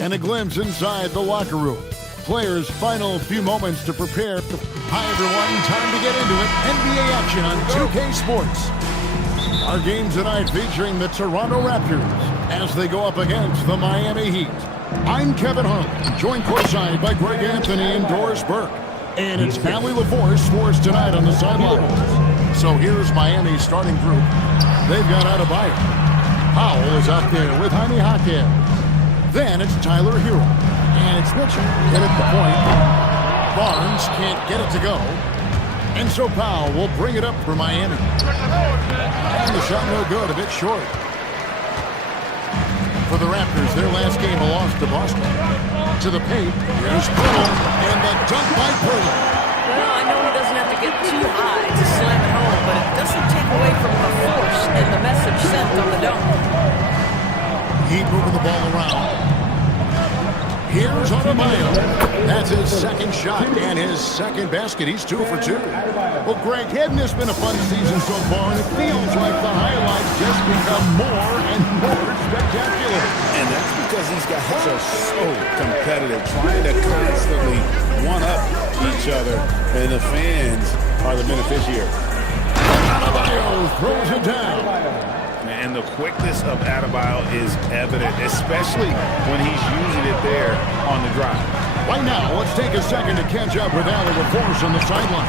And a glimpse inside the locker room. Players' final few moments to prepare. Hi, everyone. Time to get into it. NBA action on 2K Sports. Our game tonight featuring the Toronto Raptors as they go up against the Miami Heat. I'm Kevin Hart, joined courtside by Greg Anthony and Doris Burke. And it's Allie LaForce for us tonight on the sidelines. So here's Miami's starting group. They've got Adebayo. Powell is out there with Jaime Jaquez. Then it's Tyler Hero. And it's Mitchell hit at the point. Barnes can't get it to go. And so Powell will bring it up for Miami. And the shot no good, a bit short. For the Raptors, their last game a loss to Boston. To the paint, here's Burke, and the dunk by Burke. Well, I know he doesn't have to get too high to slam it home, but it doesn't take away from the force and the message sent on the dunk. Heat moving the ball around. Here's Adebayo. That's his second shot and his second basket. He's 2 for 2. Well, Greg, hadn't this been a fun season so far? And it feels like the highlights just become more and more spectacular. And that's because these guys are so competitive, trying to constantly one-up each other. And the fans are the beneficiary. Adebayo throws it down. And the quickness of Adebayo is evident, especially when he's using it there on the drive. Right now, let's take a second to catch up with Allie LaForce on the sideline.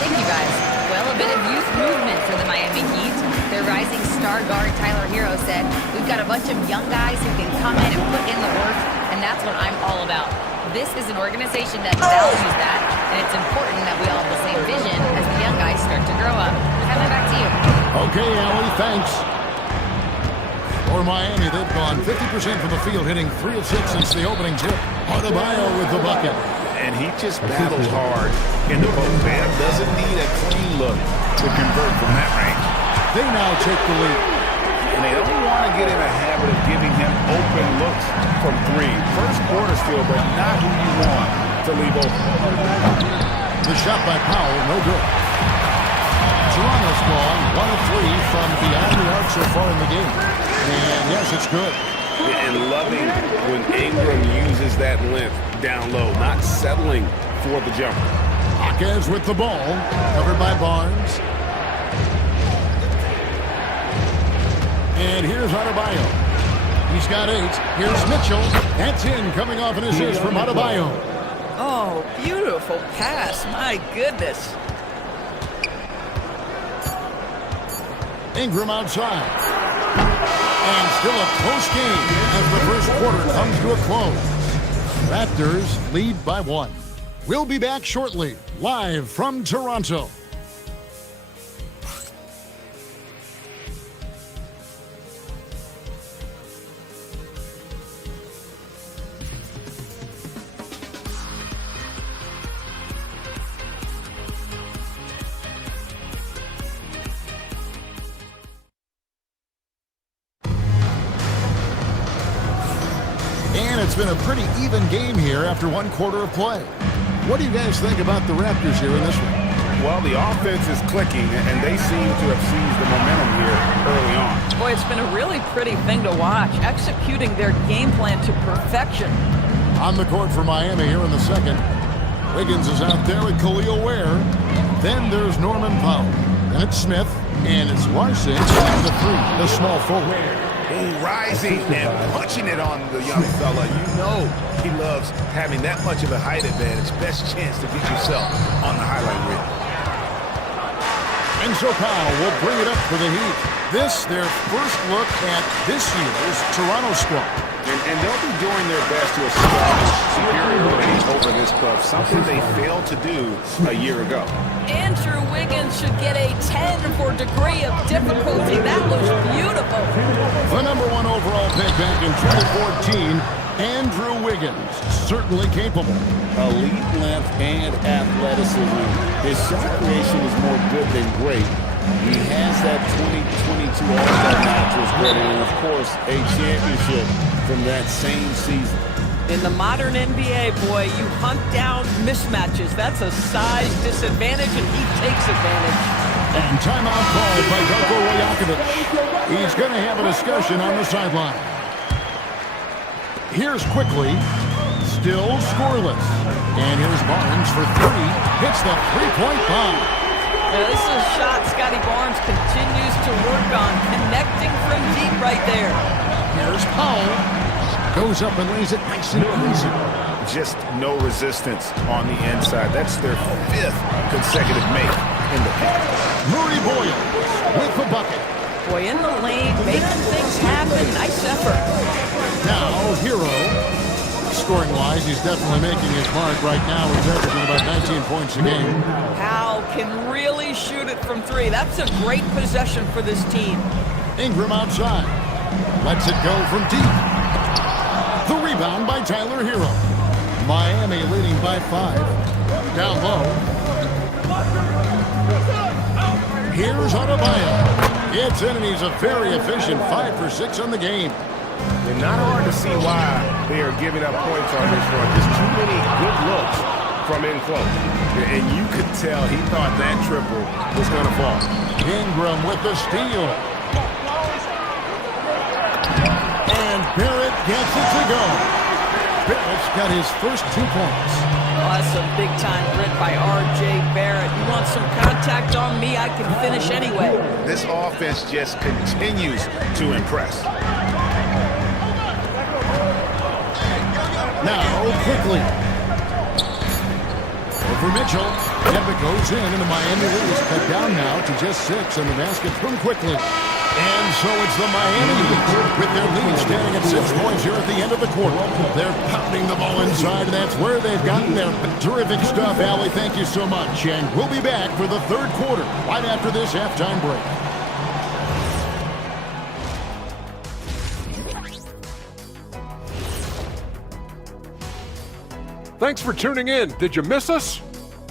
Thank you, guys. Well, a bit of youth movement for the Miami Heat. Their rising star guard, Tyler Hero, said, "We've got a bunch of young guys who can come in and put in the work, and that's what I'm all about." This is an organization that values that, and it's important that we all have the same vision as the young guys start to grow up. Kevin, back to you. Okay, Allie, thanks. For Miami, they've gone 50% from the field, hitting 3 of 6 since the opening tip. Adebayo with the bucket. And he just battles hard in the post. Man doesn't need a clean look to convert from that range. They now take the lead. And they don't want to get in a habit of giving him open looks from 3. First quarter still, but not who you want to leave open. The shot by Powell, no good. Toronto's gone 1 of 3 from beyond the arc so far in the game. And yes, it's good. And loving when Ingram uses that length down low, not settling for the jumper. Jaquez with the ball, covered by Barnes. And here's Adebayo. He's got 8. Here's Mitchell. That's in, coming off an assist from Adebayo. Oh, beautiful pass. My goodness. Ingram outside. And still a close game as the first quarter comes to a close. Raptors lead by 1. We'll be back shortly, live from Toronto. It's been a pretty even game here after 1 quarter of play. What do you guys think about the Raptors here in this one? Well, the offense is clicking, and they seem to have seized the momentum here early on. Boy, it's been a really pretty thing to watch, executing their game plan to perfection. On the court for Miami here in the second. Wiggins is out there with Khalil Ware. Then there's Norman Powell. Then it's Smith, and it's Larson and the 3, the small forward. Rising and punching it on the young fella. You know he loves having that much of a height advantage. Best chance to get yourself on the highlight reel. And so Powell will bring it up for the Heat. This, their first look at this year's Toronto squad. And they'll be doing their best to establish superiority over this club, something they failed to do a year ago. Andrew Wiggins should get a 10 for degree of difficulty. That looks beautiful. The number 1 overall pick back in 2014, Andrew Wiggins, certainly capable. Elite length and athleticism. His shot creation is more good than great. He has that 2022 All-Star mattress ready, and of course, a championship from that same season. In the modern NBA, boy, you hunt down mismatches. That's a size disadvantage, and he takes advantage. And timeout called by Darko Rajakovic. He's going to have a discussion on the sideline. Here's Quickly. Still scoreless. And here's Barnes for three. Hits the three-point bomb. Now, this is a shot Scotty Barnes continues to work on, connecting from deep right there. Here's Powell. Goes up and lays it nice and easy. Just no resistance on the inside. That's their 5th consecutive make in the paint. Murray Boyle with the bucket. Boy, in the lane, making things happen. Nice effort. Now, Hero. Scoring-wise, he's definitely making his mark right now. He's averaging about 19 points a game. Powell can really shoot it from three. That's a great possession for this team. Ingram outside. Lets it go from deep. The rebound by Tyler Hero. Miami leading by 5. Down low. Here's Adebayo. It's in, and he's a very efficient 5 for 6 on the game. And not hard to see why they are giving up points on this run. Just too many good looks from in close. And you could tell he thought that triple was going to fall. Ingram with the steal. And Barrett gets it to go. Barrett's got his first 2 points. Oh, that's some big-time grit by R.J. Barrett. You want some contact on me, I can finish anyway. This offense just continues to impress. Now, Quickly. Over Mitchell. Kevin goes in, and the Miami lead is cut down now to just 6 on the basket from Quickly. And so it's the Miami Heat with their lead standing at 6 points here at the end of the quarter. They're pounding the ball inside, and that's where they've gotten there. Terrific stuff, Allie. Thank you so much. And we'll be back for the third quarter right after this halftime break. Thanks for tuning in. Did you miss us?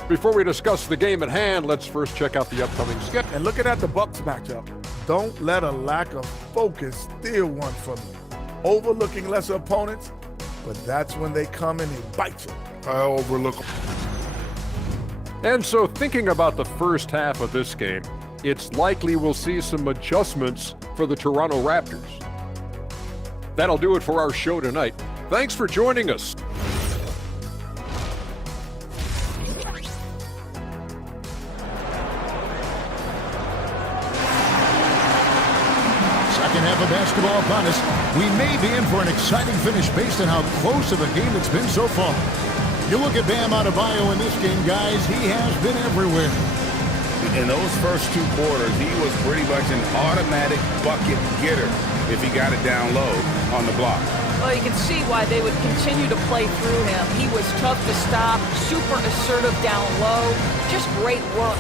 Before we discuss the game at hand, let's first check out the upcoming schedule. And looking at the Bucks matchup, don't let a lack of focus steal one from you. Overlooking lesser opponents, but that's when they come in and bite you. I overlook them. And so thinking about the first half of this game, it's likely we'll see some adjustments for the Toronto Raptors. That'll do it for our show tonight. Thanks for joining us. Second half of basketball upon us. We may be in for an exciting finish based on how close of a game it's been so far. You look at Bam Adebayo in this game, guys, he has been everywhere. In those first 2 quarters, he was pretty much an automatic bucket getter if he got it down low on the block. Well, you can see why they would continue to play through him. He was tough to stop, super assertive down low, just great work.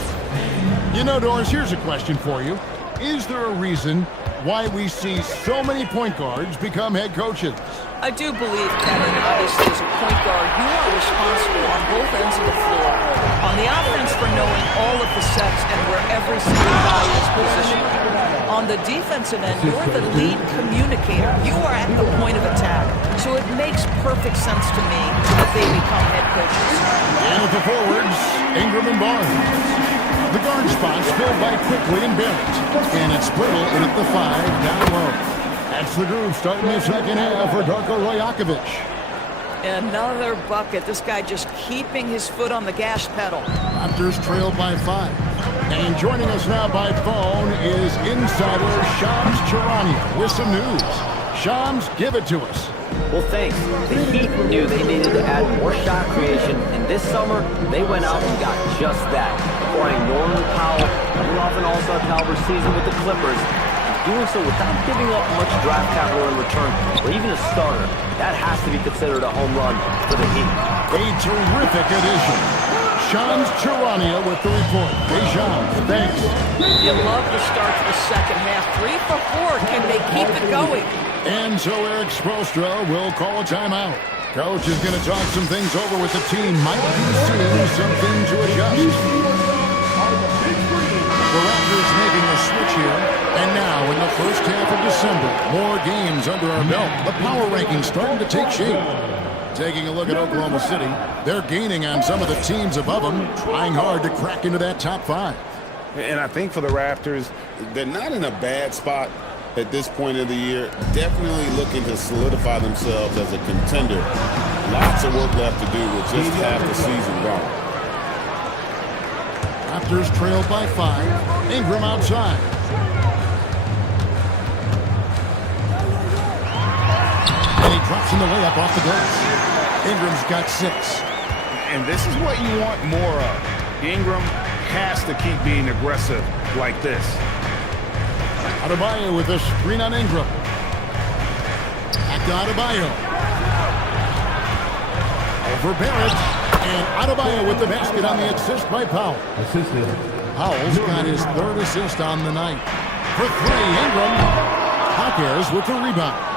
You know, Doris, here's a question for you. Is there a reason why we see so many point guards become head coaches? I do believe, Kevin, obviously as a point guard, you are responsible on both ends of the floor. On the offense for knowing all of the sets and where every single guy is positioned. On the defensive end, you're the lead communicator. You are at the point of attack. So it makes perfect sense to me that they become head coaches. And at the forwards, Ingram and Barnes. The guard spots filled by Quickly and Barrett. And it's Brittle in at the 5, down low. That's the groove starting the second half for Darko Rajakovic. Another bucket. This guy just keeping his foot on the gas pedal. Raptors trailed by 5. And joining us now by phone is insider Shams Charania with some news. Shams, give it to us. Well, thanks. The Heat knew they needed to add more shot creation, and this summer, they went out and got just that, acquiring Norman Powell, coming off an all-star caliber season with the Clippers, and doing so without giving up much draft capital in return, or even a starter. That has to be considered a home run for the Heat. A terrific addition. Shams Charania with the report. Hey, Shams, thanks. You love the start to the second half. 3 for 4. Can they keep it going? And so Eric Spoelstra will call a timeout. Coach is going to talk some things over with the team. Might be seeing something to adjust. The Raptors making a switch here. And now in the first half of December, more games under our belt. The power rankings starting to take shape. Taking a look at Oklahoma City, they're gaining on some of the teams above them, trying hard to crack into that top 5. And I think for the Raptors, they're not in a bad spot. at this point of the year, definitely looking to solidify themselves as a contender. Lots of work left to do with just half the season gone. Raptors trailed by 5. Ingram outside. And he drops in the layup off the glass. Ingram's got 6. And this is what you want more of. Ingram has to keep being aggressive like this. Adebayo with a screen on Ingram. Back to Adebayo. Over Barrett. And Adebayo with the basket on the assist by Powell. Powell's got his 3rd assist on the night. For 3, Ingram. Hawkins with the rebound.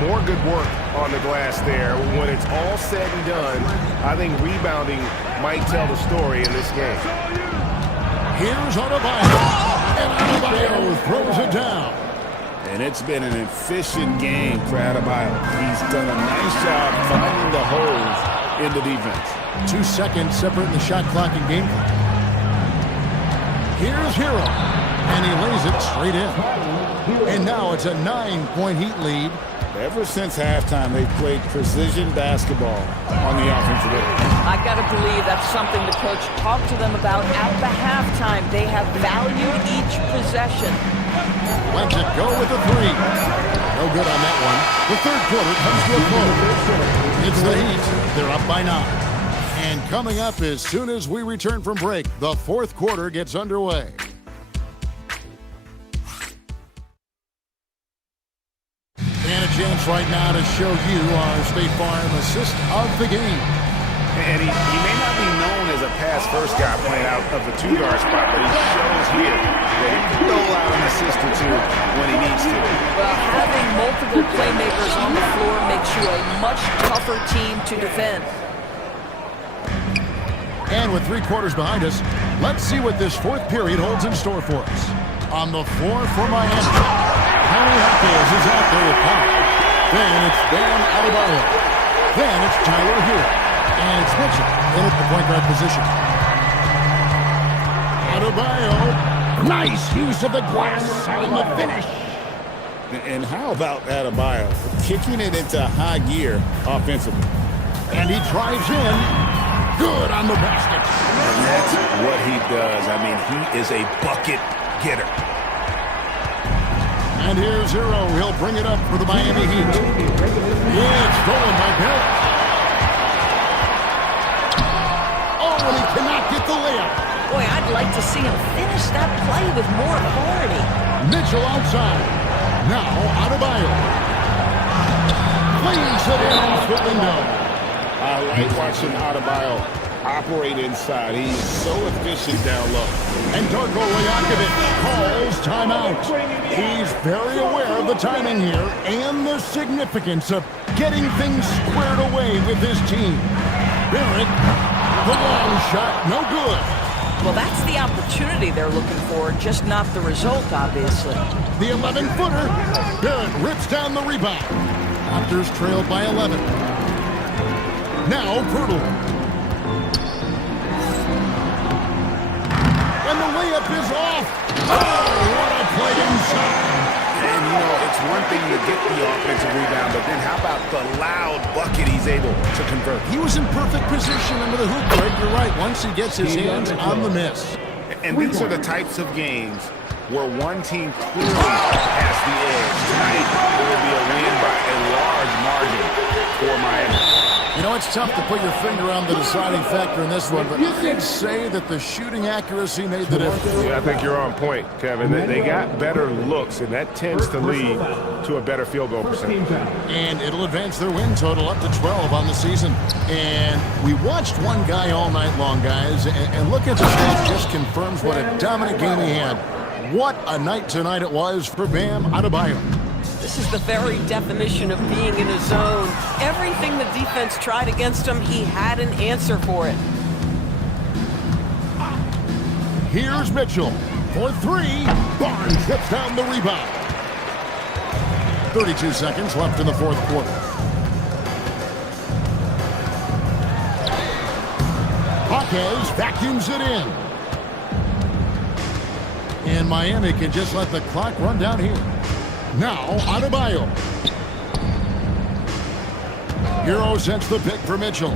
More good work on the glass there. When it's all said and done, I think rebounding might tell the story in this game. Here's Adebayo. And Adebayo throws it down. And it's been an efficient game for Adebayo. He's done a nice job finding the holes in the defense. 2 seconds separating the shot clock and game clock. Here's Hero. And he lays it straight in. And now it's a 9-point Heat lead. Ever since halftime, they've played precision basketball on the offensive end. I got to believe that's something the coach talked to them about at the halftime. They have valued each possession. Lets it go with a 3. No good on that one. The 3rd quarter comes to a close. It's the Heat. They're up by 9. And coming up as soon as we return from break, the 4th quarter gets underway. And a chance right now to show you our State Farm assist of the game. And he may not be known as a pass-first guy playing out of the 2-guard spot, but he shows here that he can dole out an assist or 2 when he needs to. Well, having multiple playmakers on the floor makes you a much tougher team to defend. And with 3 quarters behind us, let's see what this 4th period holds in store for us. On the floor for Miami, Hawkins is out there with Powell. Then it's Bam Adebayo. Then it's Tyler Hero. And it's Mitchell in at the point guard position. Adebayo. Nice use of the glass on the finish. And how about Adebayo kicking it into high gear offensively? And he drives in. Good on the basket. And that's what he does. I mean, he is a bucket getter. And here's Hero. He'll bring it up for the Miami Heat. It's stolen by Burke. Oh, and he cannot get the layup. Boy, I'd like to see him finish that play with more authority. Mitchell outside. Now Adebayo. Flings it in off the window. I like watching Adebayo operate inside. He's so efficient down low. And Darko Rajakovic calls timeout. He's very aware of the timing here and the significance of getting things squared away with his team. Barrett, the long shot, no good. Well, that's the opportunity they're looking for, just not the result, obviously. The 11-footer. Barrett rips down the rebound. Raptors trailed by 11. Now Poeltl. And the layup is off. Oh, what a play inside. And, you know, it's one thing to get the offensive rebound, but then how about the loud bucket he's able to convert? He was in perfect position under the hoop break. You're right. Once he gets his hands on the miss. And these are the types of games where one team clearly has the edge. Tonight, it will be a win by a large margin for Miami. You know, it's tough to put your finger on the deciding factor in this one, but I'd say that the shooting accuracy made the difference. Yeah, I think you're on point, Kevin. They got better looks, and that tends to lead to a better field goal percentage. And it'll advance their win total up to 12 on the season. And we watched one guy all night long, guys, and look at the stat just confirms what a dominant game he had. What a night tonight it was for Bam Adebayo. This is the very definition of being in a zone. Everything the defense tried against him, he had an answer for it. Here's Mitchell for 3. Barnes gets down the rebound. 32 seconds left in the 4th quarter. Hawkins vacuums it in. And Miami can just let the clock run down here. Now, Adebayo. Hero sends the pick for Mitchell.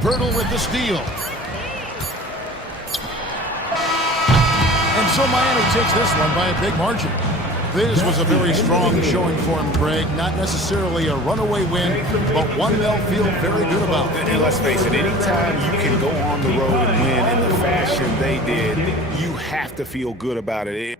Bertle with the steal. And so Miami takes this one by a big margin. This was a very strong showing for him, Greg. Not necessarily a runaway win, but one they'll feel very good about. And let's face it, anytime you can go on the road and win in the fashion they did, you have to feel good about it.